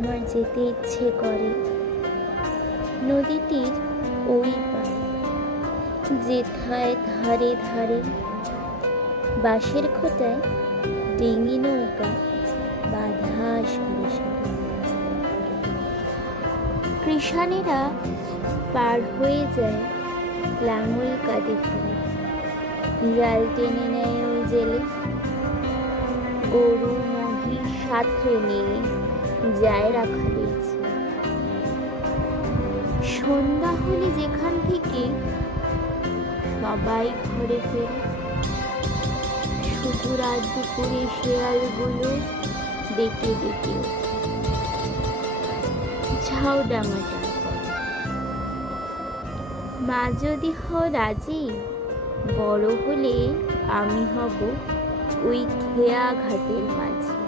আমার যেতে ইচ্ছে করে নদীটির ওই পারে, যেথায় ধারে ধারে বাঁশের খোঁটায় ডিঙি নৌকা বাঁধা সরে সরে। কৃষাণেরা পার হয়ে যায় লাঙল কাঁধে ফেলে, জাল টেনে নেয় ওই জেলে, গরু মহিষ সাথে নিয়ে যায় রাখালের ছেলে। সন্ধ্যা হলে যেখান থেকে সবাই ঘরে ফেরে, শুধু রাত দুপুরে শেয়ালগুলো ডেকে ডেকে ঝাউডাঙাটা। মা যদি হও রাজি, বড় হলে আমি হব ওই খেয়া ঘাটের মাঝি।